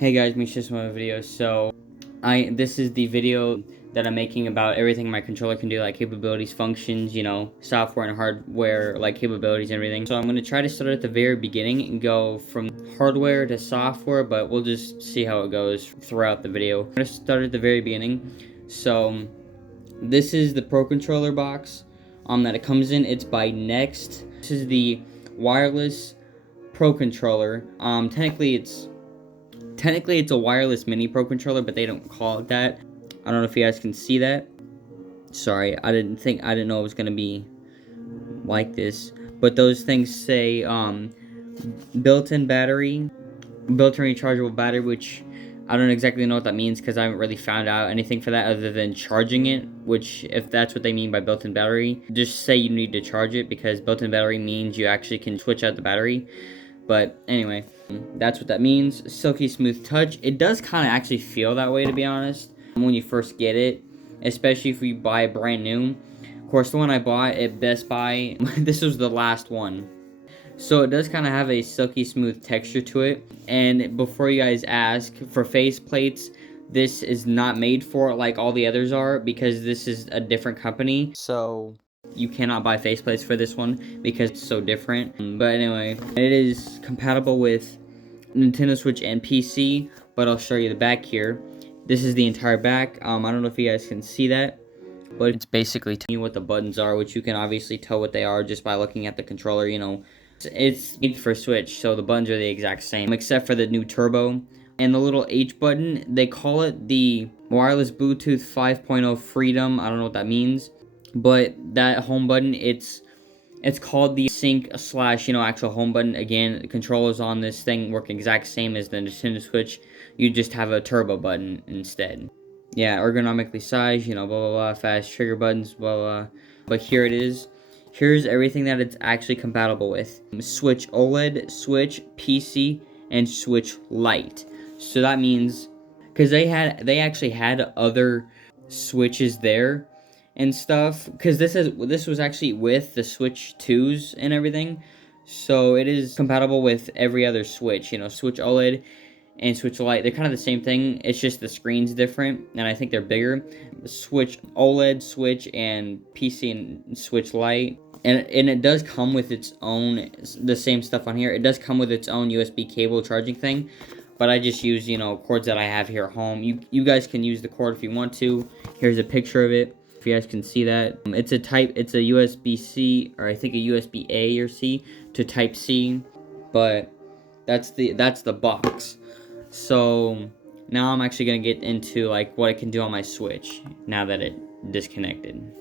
Hey guys, me just my video. So this is the video that I'm making about everything my controller can do, like capabilities, functions, software and hardware, like capabilities and everything. So I'm going to try to start at the very beginning and go from hardware to software, but we'll just see how it goes throughout the video. I'm going to start at the very beginning. So this is the Pro Controller box that it comes in. It's by Next. This is the wireless Pro Controller. Technically it's a wireless mini Pro Controller, but they don't call it that. I don't know if you guys can see that. Sorry, I didn't know it was gonna be like this. But those things say built-in battery, built-in rechargeable battery, which I don't exactly know what that means because I haven't really found out anything for that other than charging it, which if that's what they mean by built-in battery, just say you need to charge it because built-in battery means you actually can switch out the battery. But anyway, that's what that means. Silky smooth touch. It does kind of actually feel that way, to be honest, when you first get it, especially if you buy it brand new. Of course, the one I bought at Best Buy, this was the last one. So it does kind of have a silky smooth texture to it. And before you guys ask, for face plates, this is not made for it like all the others are because this is a different company. So you cannot buy faceplates for this one because it's so different. But anyway, it is compatible with Nintendo Switch and PC, but I'll show you the back here. This is the entire back. I don't know if you guys can see that, but it's basically telling you what the buttons are, which you can obviously tell what they are just by looking at the controller. It's made for Switch, so the buttons are the exact same, except for the new turbo. And the little H button, they call it the wireless Bluetooth 5.0 Freedom. I don't know what that means. But that home button, it's called the sync / actual home button. Again, the controllers on this thing work exact same as the Nintendo Switch. You just have a turbo button instead. Yeah, ergonomically sized, blah, blah, blah, fast trigger buttons, blah, blah. But here it is. Here's everything that it's actually compatible with. Switch OLED, Switch PC, and Switch Lite. So that means, because they actually had other Switches there and stuff, because this was actually with the Switch 2s and everything, so it is compatible with every other Switch. Switch OLED and Switch Lite, they're kind of the same thing, it's just the screen's different and I think they're bigger. Switch OLED, Switch, and PC and Switch Lite, and it does come with its own, the same stuff on here, it does come with its own USB cable charging thing, but I just use cords that I have here at home. You guys can use the cord if you want to. Here's a picture of it if you guys can see that. It's a USB-C, or I think a USB-A or C to Type-C, but that's the box. So now I'm actually gonna get into like what I can do on my Switch now that it disconnected.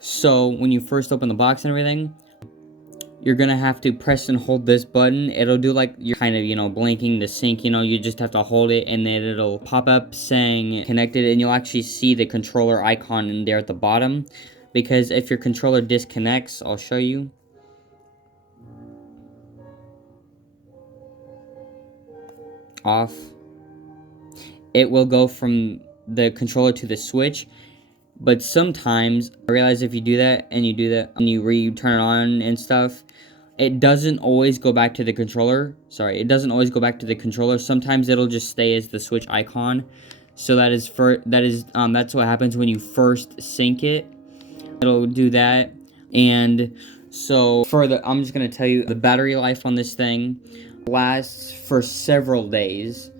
So when you first open the box and everything, you're gonna have to press and hold this button. It'll do like you're kind of blinking the sync. You just have to hold it and then it'll pop up saying connected, and you'll actually see the controller icon in there at the bottom, because if your controller disconnects, I'll show you. Off, it will go from the controller to the Switch. But sometimes I realize if you do that and you turn it on and stuff, it doesn't always go back to the controller. Sorry, it doesn't always go back to the controller. Sometimes it'll just stay as the Switch icon. So that's what happens when you first sync it. It'll do that. And so I'm just gonna tell you, the battery life on this thing lasts for several days.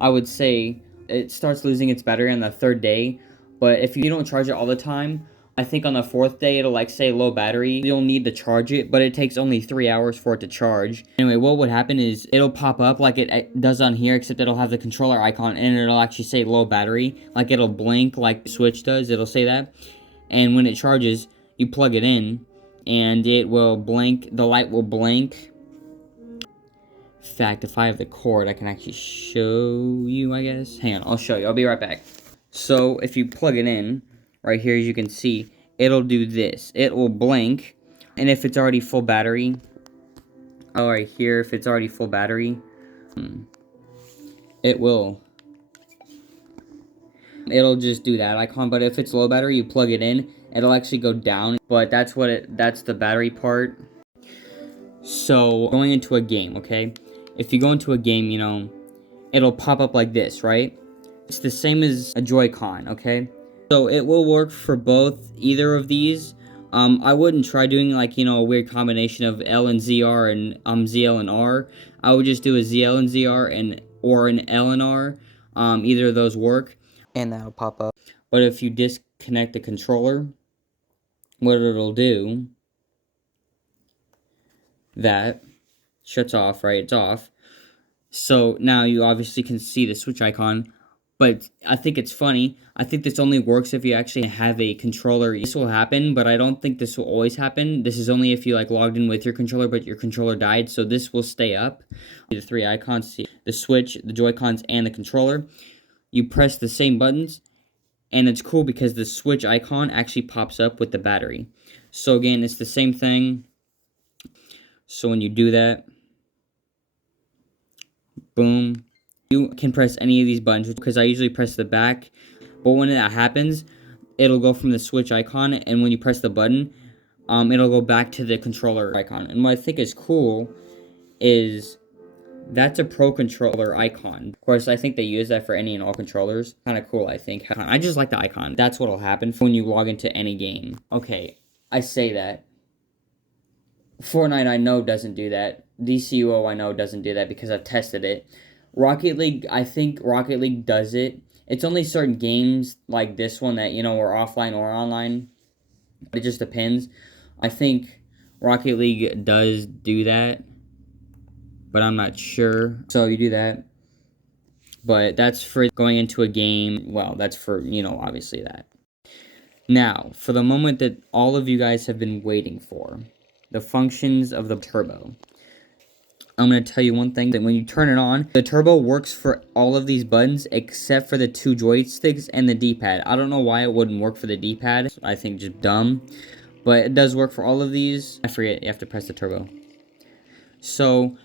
I would say it starts losing its battery on the 3rd day. But if you don't charge it all the time, I think on the 4th day, it'll say low battery. You'll need to charge it, but it takes only 3 hours for it to charge. Anyway, what would happen is it'll pop up like it does on here, except it'll have the controller icon and it'll actually say low battery. Like it'll blink like the Switch does, it'll say that. And when it charges, you plug it in and it will blink, the light will blink. In fact, if I have the cord, I can actually show you, I guess. Hang on, I'll show you, I'll be right back. So if you plug it in, right here, as you can see, it'll do this. It will blink, and if it's already full battery, right here, if it's already full battery, it'll just do that icon. But if it's low battery, you plug it in, it'll actually go down. But that's the battery part. So going into a game, okay? if you go into a game, you know, it'll pop up like this, right? It's the same as a Joy-Con, okay? So it will work for both, either of these. I wouldn't try doing like, you know, a weird combination of L and ZR and ZL and R. I would just do a ZL and ZR and or an L and R. Either of those work, and that'll pop up. But if you disconnect the controller, what it'll do, that shuts off, right? It's off. So now you obviously can see the switch icon, but I think it's funny. I think this only works if you actually have a controller. This will happen, but I don't think this will always happen. This is only if you like logged in with your controller, but your controller died. So this will stay up. The three icons, see the switch, the Joy-Cons, and the controller. You press the same buttons, and it's cool because the switch icon actually pops up with the battery. So again, it's the same thing. So when you do that, boom, you can press any of these buttons, because I usually press the back, but when that happens, it'll go from the switch icon, and when you press the button, it'll go back to the controller icon. And what I think is cool is that's a pro controller icon. Of course, I think they use that for any and all controllers. Kind of cool, I think. I just like the icon. That's what'll happen when you log into any game. Okay, I say that. Fortnite, I know, doesn't do that. D.C.U.O, I know, doesn't do that because I've tested it. Rocket League, I think Rocket League does it. It's only certain games like this one that, you know, are offline or online. It just depends. I think Rocket League does do that, but I'm not sure. So you do that. But that's for going into a game. Well, that's for, you know, obviously that. Now, for the moment that all of you guys have been waiting for, the functions of the turbo. I'm going to tell you one thing, that when you turn it on, the turbo works for all of these buttons except for the two joysticks and the D-pad. I don't know why it wouldn't work for the D-pad. I think just dumb. But it does work for all of these. I forget, you have to press the turbo. So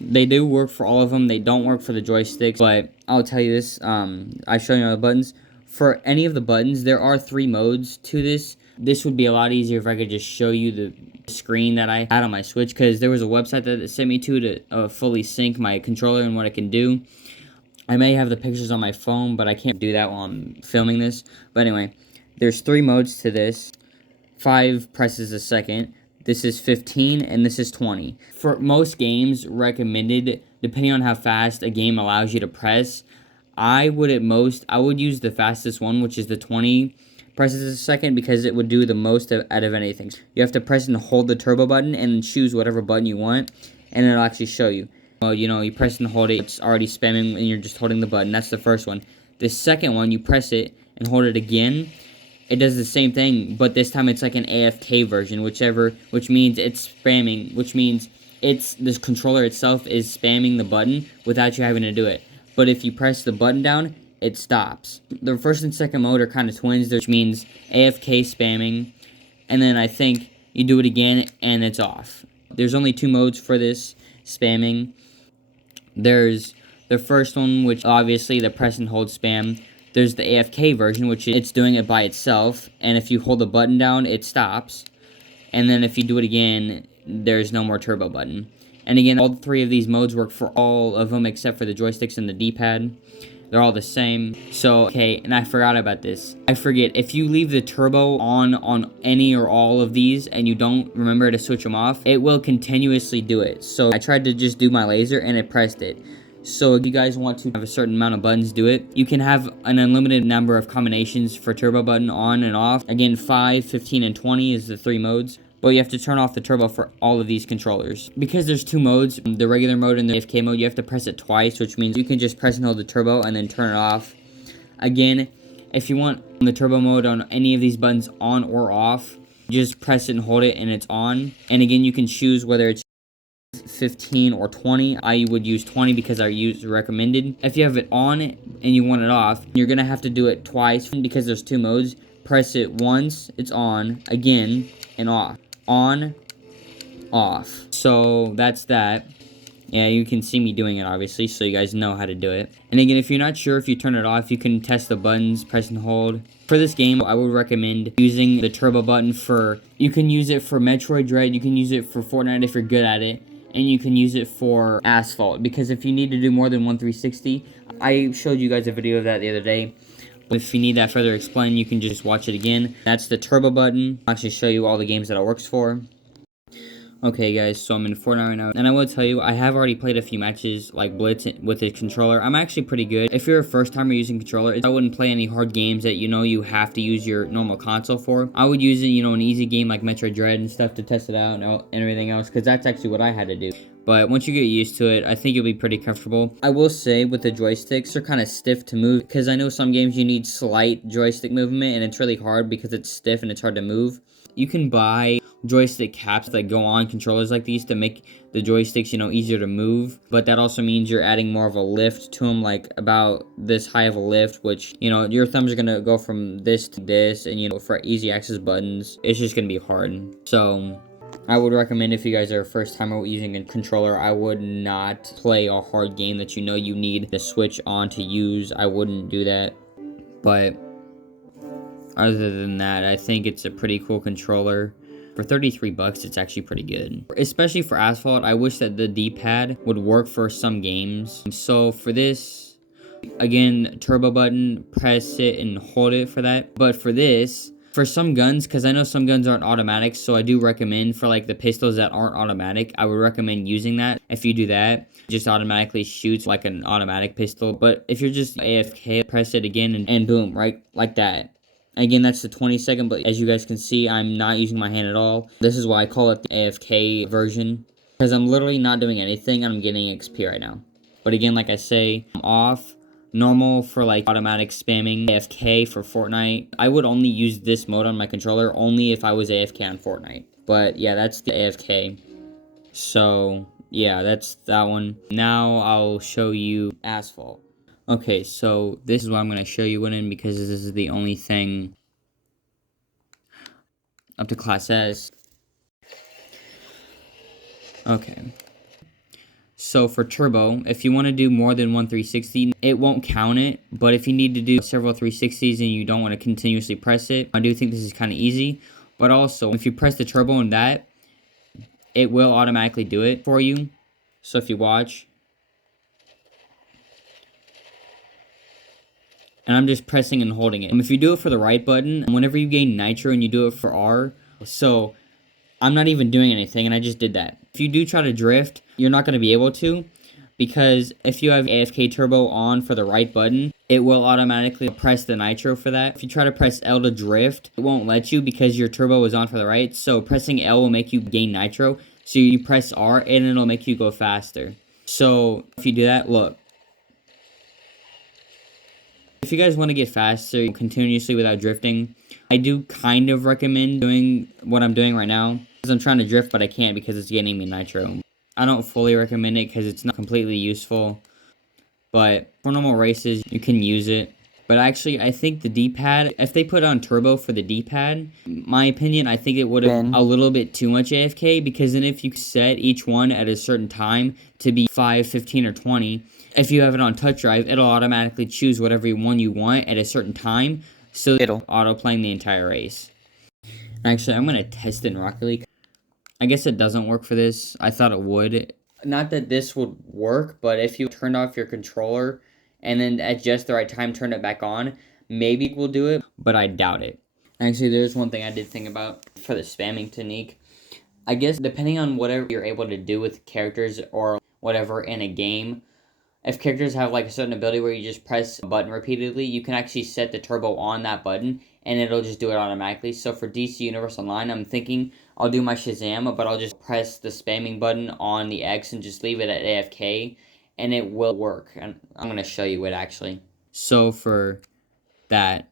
they do work for all of them. They don't work for the joysticks. But I'll tell you this, I show you all the buttons. For any of the buttons, there are 3 modes to this. This would be a lot easier if I could just show you the screen that I had on my Switch, because there was a website that it sent me to fully sync my controller and what it can do. I may have the pictures on my phone, but I can't do that while I'm filming this. But anyway, there's 3 modes to this. 5 presses a second. This is 15, and this is 20. For most games recommended, depending on how fast a game allows you to press, I would use the fastest one, which is the 20 presses a second, because it would do the most out of anything. You have to press and hold the turbo button and choose whatever button you want, and it'll actually show you. Well, you know, you press and hold it, it's already spamming, and you're just holding the button. That's the first one. The second one, you press it and hold it again. It does the same thing, but this time it's like an AFK version, which means it's spamming, which means this controller itself is spamming the button without you having to do it. But if you press the button down, it stops. The first and second mode are kind of twins, which means AFK spamming, and then I think you do it again and it's off. There's only 2 modes for this spamming. There's the first one, which obviously the press and hold spam. There's the AFK version, which it's doing it by itself, and if you hold the button down, it stops. And then if you do it again, there's no more turbo button. And again, all 3 of these modes work for all of them except for the joysticks and the D-pad. They're all the same. So, okay, and I forgot about this. I forget, if you leave the turbo on any or all of these and you don't remember to switch them off, it will continuously do it. So I tried to just do my laser and it pressed it. So if you guys want to have a certain amount of buttons do it, you can have an unlimited number of combinations for turbo button on and off. Again, 5, 15, and 20 is the 3 modes. But you have to turn off the turbo for all of these controllers. Because there's 2 modes, the regular mode and the AFK mode, you have to press it twice, which means you can just press and hold the turbo and then turn it off. Again, if you want the turbo mode on any of these buttons on or off, just press it and hold it and it's on. And again, you can choose whether it's 15 or 20. I would use 20 because I use recommended. If you have it on and you want it off, you're going to have to do it twice because there's 2 modes. Press it once, it's on, again, and off. On, off. So that's that. Yeah, you can see me doing it obviously, so you guys know how to do it. And again, if you're not sure if you turn it off, you can test the buttons, press and hold. For this game, I would recommend using the turbo button you can use it for Metroid Dread, you can use it for Fortnite if you're good at it. and you can use it for Asphalt, because if you need to do more than 1 360, I showed you guys a video of that the other day. If you need that further explained, you can just watch it again. That's the turbo button. I'll actually show you all the games that it works for. Okay guys, so I'm in Fortnite right now, and I will tell you, I have already played a few matches, like Blitz with the controller. I'm actually pretty good. If you're a first timer using controller, I wouldn't play any hard games that you have to use your normal console for. I would use it, an easy game like Metroid Dread and stuff to test it out and everything else, because that's actually what I had to do. But once you get used to it, I think you'll be pretty comfortable. I will say with the joysticks, they're kind of stiff to move, because I know some games you need slight joystick movement, and it's really hard because it's stiff and it's hard to move. You can buy joystick caps that go on controllers like these to make the joysticks, easier to move, but that also means you're adding more of a lift to them, like about this high of a lift, which, your thumbs are gonna go from this to this, and, for easy access buttons, it's just gonna be hard. So I would recommend, if you guys are a first timer using a controller, I would not play a hard game that you need to switch on to use. I wouldn't do that. But other than that, I think it's a pretty cool controller. For 33 bucks, it's actually pretty good. Especially for Asphalt, I wish that the D-pad would work for some games. So for this, again, turbo button, press it and hold it for that. But for this, for some guns, because I know some guns aren't automatic, so I do recommend for like the pistols that aren't automatic, I would recommend using that. If you do that, it just automatically shoots like an automatic pistol. But if you're just AFK, press it again and boom, right? Like that. Again, that's the 20-second, but as you guys can see, I'm not using my hand at all. This is why I call it the AFK version, because I'm literally not doing anything, and I'm getting XP right now. But again, like I say, I'm off. Normal for like automatic spamming, AFK for Fortnite. I would only use this mode on my controller only if I was AFK on Fortnite. But yeah, that's the AFK. So yeah, that's that one. Now I'll show you Asphalt. Okay, so this is what I'm going to show you winning, because this is the only thing up to Class S. Okay. So for Turbo, if you want to do more than 1 360, it won't count it. But if you need to do several 360s and you don't want to continuously press it, I do think this is kind of easy. But also, if you press the Turbo on that, it will automatically do it for you. So if you watch, and I'm just pressing and holding it. If you do it for the right button, whenever you gain nitro and you do it for R, so I'm not even doing anything, and I just did that. If you do try to drift, you're not going to be able to, because if you have AFK turbo on for the right button, it will automatically press the nitro for that. If you try to press L to drift, it won't let you because your turbo is on for the right, so pressing L will make you gain nitro, so you press R and it'll make you go faster. So if you do that, look. If you guys want to get faster continuously without drifting, I do kind of recommend doing what I'm doing right now, because I'm trying to drift, but I can't because it's getting me nitro. I don't fully recommend it because it's not completely useful, but for normal races, you can use it. But actually, I think the D-pad, if they put on turbo for the D-pad, my opinion, I think it would have been a little bit too much AFK, because then if you set each one at a certain time to be 5, 15, or 20, if you have it on touch drive, it'll automatically choose whatever one you want at a certain time, so it'll auto-playing the entire race. Actually, I'm going to test it in Rocket League. I guess it doesn't work for this. I thought it would. Not that this would work, but if you turned off your controller and then at just the right time turn it back on, maybe it will do it, but I doubt it. Actually, there's one thing I did think about for the spamming technique. I guess depending on whatever you're able to do with characters or whatever in a game, if characters have like a certain ability where you just press a button repeatedly, you can actually set the turbo on that button and it'll just do it automatically. So for DC Universe Online, I'm thinking I'll do my Shazam, but I'll just press the spamming button on the X and just leave it at AFK, and it will work. And I'm going to show you it actually. So for that,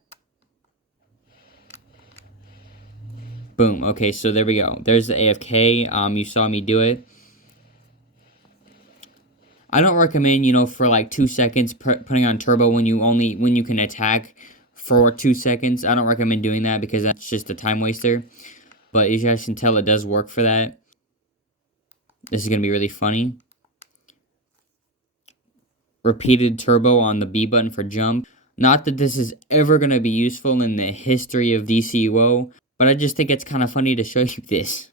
boom. Okay, so there we go. There's the AFK. You saw me do it. I don't recommend, for like 2 seconds putting on turbo when you can attack for 2 seconds. I don't recommend doing that because that's just a time waster. But as you guys can tell, it does work for that. This is going to be really funny. Repeated turbo on the B button for jump. Not that this is ever going to be useful in the history of D.C.U.O, but I just think it's kind of funny to show you this.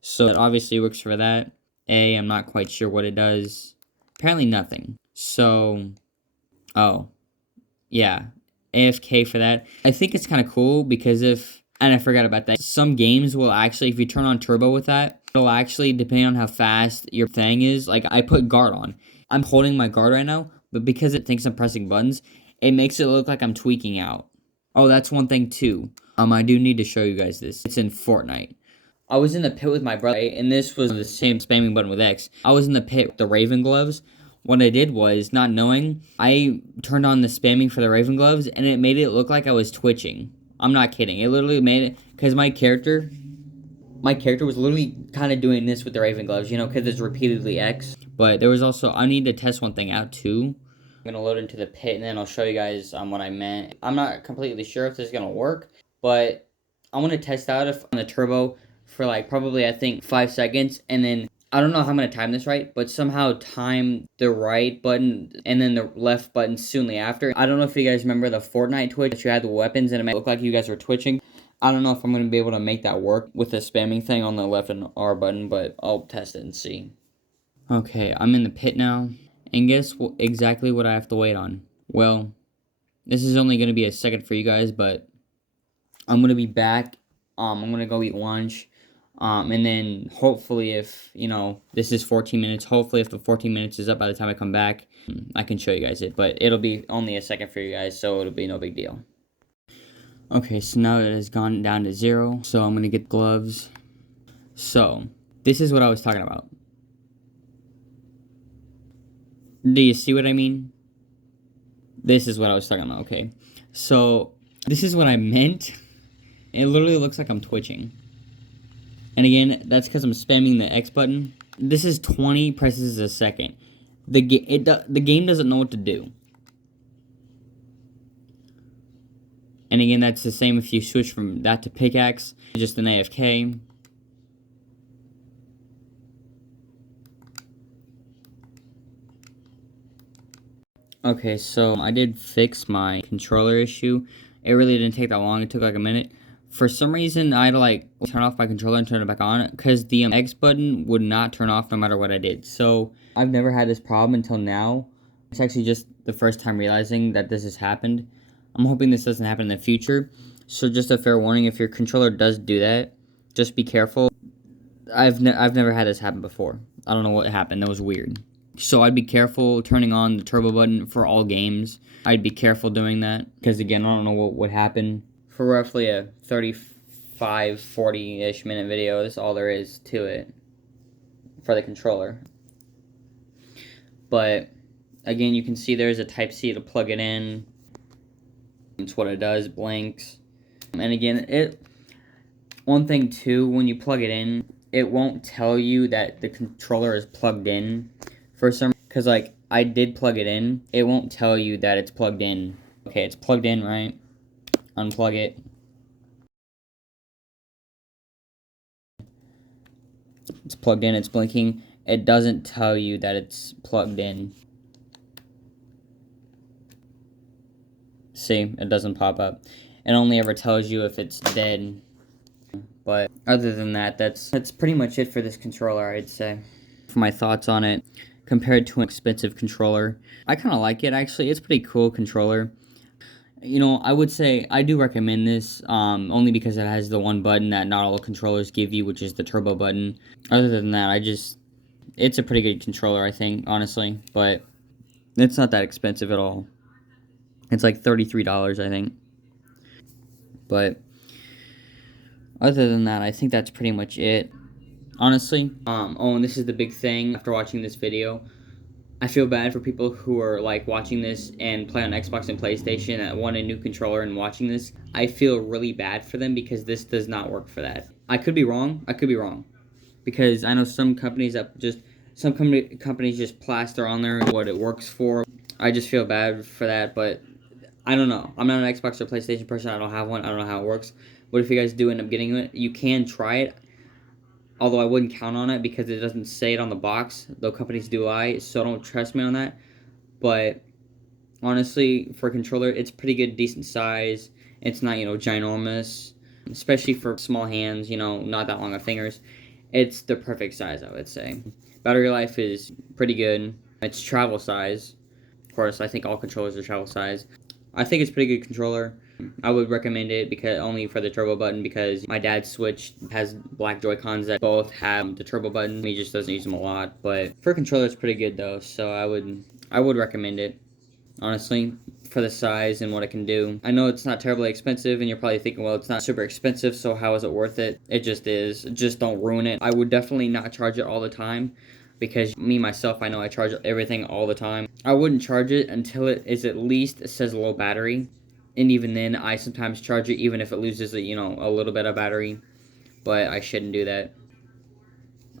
So it obviously works for that. A, I'm not quite sure what it does. Apparently nothing. So, oh, yeah. AFK for that. I think it's kind of cool because and I forgot about that. Some games will actually, if you turn on turbo with that, it'll actually, depending on how fast your thing is, like I put guard on. I'm holding my guard right now, but because it thinks I'm pressing buttons, it makes it look like I'm tweaking out. Oh, that's one thing too. I do need to show you guys this. It's in Fortnite. I was in the pit with my brother, and this was the same spamming button with X. I was in the pit with the Raven gloves. What I did was, not knowing, I turned on the spamming for the Raven gloves, and it made it look like I was twitching. I'm not kidding. It literally made it, because my character was literally kind of doing this with the Raven gloves, you know, because it's repeatedly X. But there was also, I need to test one thing out too. I'm going to load into the pit, and then I'll show you guys what I meant. I'm not completely sure if this is going to work, but I want to test out if on the turbo for like probably I think 5 seconds, and then I don't know how I'm going to time this right, but somehow time the right button and then the left button soonly after. I don't know if you guys remember the Fortnite Twitch that you had the weapons and it might look like you guys were twitching. I don't know if I'm going to be able to make that work with the spamming thing on the left and R button, but I'll test it and see. Okay, I'm in the pit now, and guess exactly what I have to wait on. Well, this is only going to be a second for you guys, but I'm going to be back. I'm going to go eat lunch. And then hopefully if, you know, this is 14 minutes, hopefully if the 14 minutes is up by the time I come back, I can show you guys it. But it'll be only a second for you guys, so it'll be no big deal. Okay, so now it has gone down to 0, so I'm going to get gloves. So, this is what I was talking about. Do you see what I mean? This is what I was talking about, okay. So, this is what I meant. It literally looks like I'm twitching. And again, that's because I'm spamming the X button. This is 20 presses a second. The game doesn't know what to do. And again, that's the same if you switch from that to pickaxe, just an AFK. Okay, so I did fix my controller issue. It really didn't take that long. It took like a minute. For some reason, I had to like turn off my controller and turn it back on because the X button would not turn off no matter what I did. So I've never had this problem until now. It's actually just the first time realizing that this has happened. I'm hoping this doesn't happen in the future. So just a fair warning, if your controller does do that, just be careful. I've never had this happen before. I don't know what happened. That was weird. So I'd be careful turning on the turbo button for all games. I'd be careful doing that because again, I don't know what would happen. For roughly a 35, 40-ish minute video, that's all there is to it for the controller. But again, you can see there's a Type-C to plug it in. It's what it does, blinks. And again, one thing too, when you plug it in, it won't tell you that the controller is plugged in for some, because like I did plug it in, it won't tell you that it's plugged in. Okay, it's plugged in, right? Unplug it. It's plugged in, it's blinking. It doesn't tell you that it's plugged in. See, it doesn't pop up. It only ever tells you if it's dead. But other than that, that's pretty much it for this controller, I'd say. For my thoughts on it, compared to an expensive controller, I kind of like it, actually. It's a pretty cool controller. You know, I would say I do recommend this, only because it has the one button that not all controllers give you, which is the turbo button. Other than that, it's a pretty good controller, I think, honestly. But it's not that expensive at all. It's like $33, I think. But other than that, I think that's pretty much it. Honestly, oh, and this is the big thing after watching this video. I feel bad for people who are like watching this and play on Xbox and PlayStation that want a new controller and watching this. I feel really bad for them because this does not work for that. I could be wrong. Because I know some companies companies just plaster on there what it works for. I just feel bad for that, but I don't know. I'm not an Xbox or PlayStation person. I don't have one. I don't know how it works. But if you guys do end up getting it, you can try it. Although I wouldn't count on it because it doesn't say it on the box. Though companies do lie, so don't trust me on that. But honestly, for a controller, it's pretty good, decent size. It's not, ginormous. Especially for small hands, not that long of fingers. It's the perfect size, I would say. Battery life is pretty good. It's travel size. Of course, I think all controllers are travel size. I think it's a pretty good controller. I would recommend it because only for the turbo button, because my dad's Switch has black Joy-Cons that both have the turbo button. He just doesn't use them a lot, but for a controller, it's pretty good though. So I would recommend it, honestly, for the size and what it can do. I know it's not terribly expensive, and you're probably thinking, well, it's not super expensive, so how is it worth it? It just is. Just don't ruin it. I would definitely not charge it all the time, because me myself, I know I charge everything all the time. I wouldn't charge it until it is at least, it says low battery, and even then I sometimes charge it even if it loses a little bit of battery, but I shouldn't do that.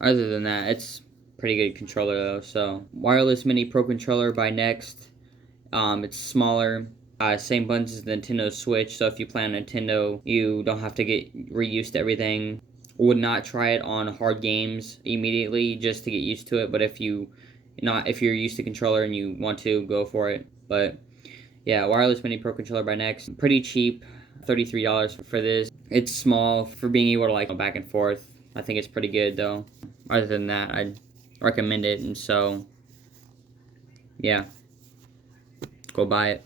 Other than that, it's pretty good controller though. So wireless mini pro controller by Next. It's smaller. Same buttons as the Nintendo Switch, so if you play on Nintendo, you don't have to get reused to everything. Would not try it on hard games immediately just to get used to it, but if you're used to controller and you want to, go for it. But yeah, wireless mini pro controller by Next, pretty cheap, $33 for this. It's small for being able to like go back and forth. I think it's pretty good though. Other than that, I'd recommend it, and so yeah, go buy it.